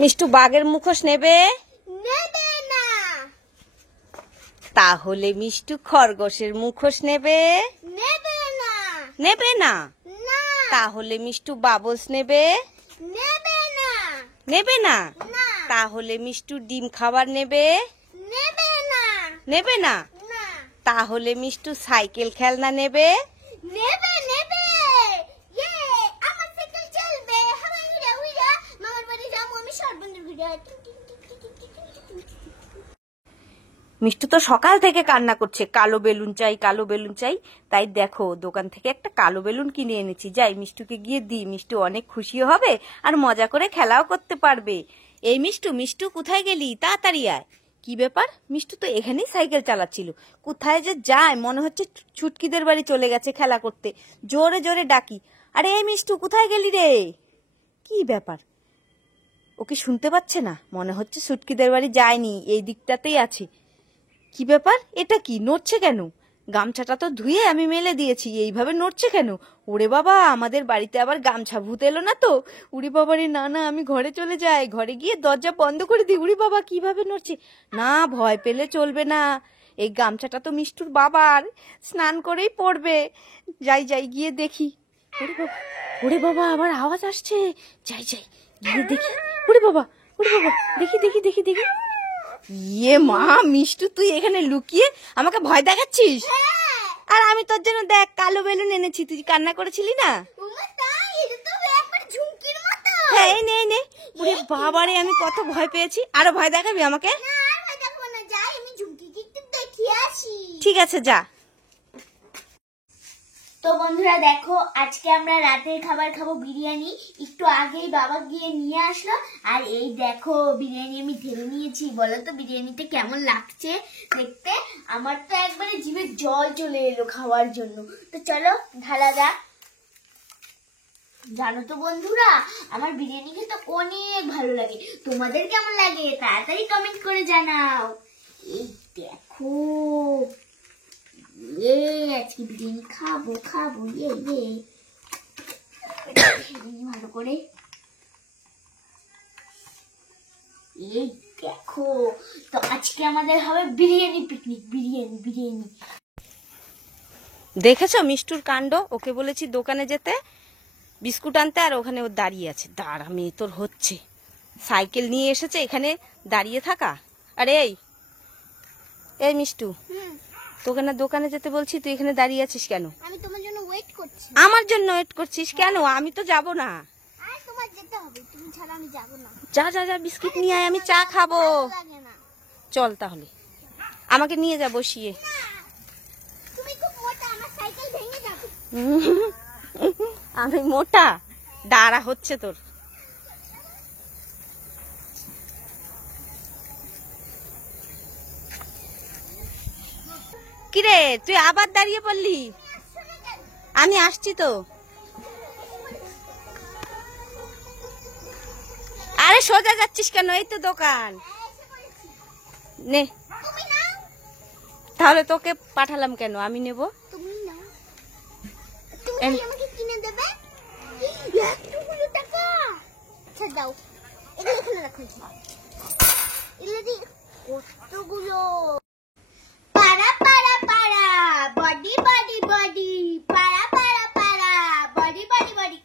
মিষ্টু বাঘের মুখোশ নেবে? নেবে না। তাহলে মিষ্টু খরগোশের মুখোশ নেবে? নেবে না। নেবে না? না। তাহলে মিষ্টু বাবলস নেবে? নেবে না। নেবে না? না। তাহলে মিষ্টু ডিম খাবার নেবে? নেবে না। নেবে না? না। তাহলে মিষ্টু সাইকেল খেলনা নেবে? নেবে নেবে। ইয়ে আমার সাইকেল চলবে। হাওয়াই উড়া উড়া মামার বাড়ি যাবো আমি সর্বন্ধ ঘুরে। মিষ্টু তো সকাল থেকে কান্না করছে, কালো বেলুন চাই, কালো বেলুন চাই। তাই দেখো দোকান থেকে একটা কালো বেলুন কিনে এনেছি, যাই মিষ্টুকে গিয়ে দিই। মিষ্টু অনেক খুশিও হবে আর মজা করে খেলাও করতে পারবে। এই মিষ্টু, মিষ্টু কোথায় গেলি? তাড়াতাড়ি আয়। কি ব্যাপার? মিষ্টু তো এখানেই সাইকেল চালাচ্ছিল, কোথায় যে যায় মনে হচ্ছে ছুটকিদের বাড়ি চলে গেছে খেলা করতে। জোরে জোরে ডাকি, আরে এই মিষ্টু কোথায় গেলি রে? কি ব্যাপার, ওকে শুনতে পাচ্ছে না? মনে হচ্ছে ছুটকিদের বাড়ি যায়নি, এই দিকটাতেই আছে। কি ব্যাপার, এটা কি নড়ছে কেন? গামছাটা তো ধুয়ে আমি মেলে দিয়েছি, এইভাবে নড়ছে কেন? ওরে বাবা, আমাদের বাড়িতে আবার গামছা ভূত এলো না তো? উড়ি বাবা রে, না না, আমি ঘরে চলে যাই, ঘরে গিয়ে দরজা বন্ধ করে দিই। উড়ি বাবা, কিভাবে নড়ছে? না, ভয় পেলে চলবে না, এই গামছাটা তো মিষ্টুর বাবার, স্নান করেই পড়বে। যাই যাই গিয়ে দেখি। ওরে বাবা, ওরে বাবা, আবার আওয়াজ আসছে। যাই যাই গিয়ে দেখি। ওরে বাবা, ওরে বাবা, দেখি দেখি দেখি দেখি। ইয়ে মা, মিষ্টু তুই এখানে লুকিয়ে আমাকে ভয় দেখাচ্ছিস? আর আমি তোর জন্য দেখ কালো বেলুন এনেছি, তুই কান্না করেছিলি না? ওমা তাই, এটা তো একবার ঝুমকির মতো। হ্যাঁ, এই নে এই নে। ওরে বাবারে, আমি কত ভয় পেয়েছি। আরো ভয় দেখাবি আমাকে? না আর ভয় দেখাবো না, যাই আমি ঝুমকিকে একটু দেখিয়ে আসি। ঠিক আছে, যা। তো বন্ধুরা দেখো, আজকে আমরা রাতের খাবার খাবো বিরিয়ানি। একটু আগেই বাবা গিয়ে নিয়ে আসলো। আর এই দেখো বিরিয়ানি আমি ঢেলে নিয়েছি। বলো তো বিরিয়ানিটা কেমন লাগছে দেখতে? আমার তো একবারে জিভে জল চলে এলো খাওয়ার জন্য। তো চলো ঢালা যাক। জানো তো বন্ধুরা, আমার বিরিয়ানি খেতে অনেক ভালো লাগে। তোমাদের কেমন লাগে তাড়াতাড়ি কমেন্ট করে জানাও। এই দেখো, আজকে বিরিয়ানি খাবো খাবো, ভালো করে। এই দেখো, তো আজকে আমাদের হবে বিরিয়ানি পিকনিক। বিরিয়ানি বিরিয়ানি। দেখেছো মিষ্টুর কাণ্ড? ওকে বলেছি দোকানে যেতে বিস্কুট আনতে, আর ওখানে ও দাঁড়িয়ে আছে। দাঁড়া মেয়ে, তোর হচ্ছে। সাইকেল নিয়ে এসেছে এখানে দাঁড়িয়ে থাকা। আরে এই এই মিষ্টু, তোকে না দোকানে যেতে বলছি, তুই এখানে দাঁড়িয়ে আছিস কেন? আমি তোমার জন্য ওয়েট করছি। আমার জন্য ওয়েট করছিস কেন? আমি তো যাব না। আর তোমার যেতে হবে, তুমি ছাড়া আমি যাব না। যা যা যা, বিস্কিট নিয়ে আয়, আমি চা খাবো। লাগে না। চল তাহলে, আমাকে নিয়ে যা বসিয়ে। তুমি খুব মোটা, আমার সাইকেল ভেঙে যাবে। আমি মোটা? দাঁড়া, হচ্ছে তোর। কিরে, তুই আবার দাঁড়িয়ে পড়লি? আমি আসছি তো। আরে সোজা যাচ্ছিস কেন? এই তো দোকান। নে, তুমি নাও। তাহলে তোকে পাঠালাম কেন? আমি নেব। তুমি নাও। তুমি আমাকে কিনে দেবে? এতগুলো টাকা। আচ্ছা দাও, এগুলো এখানে রাখো। এগুলো দিয়ে কতগুলো। পাড়া পাড়া পাড়া, বডি বডি বডি, পাড়া পাড়া পাড়া, বডি বডি বডি।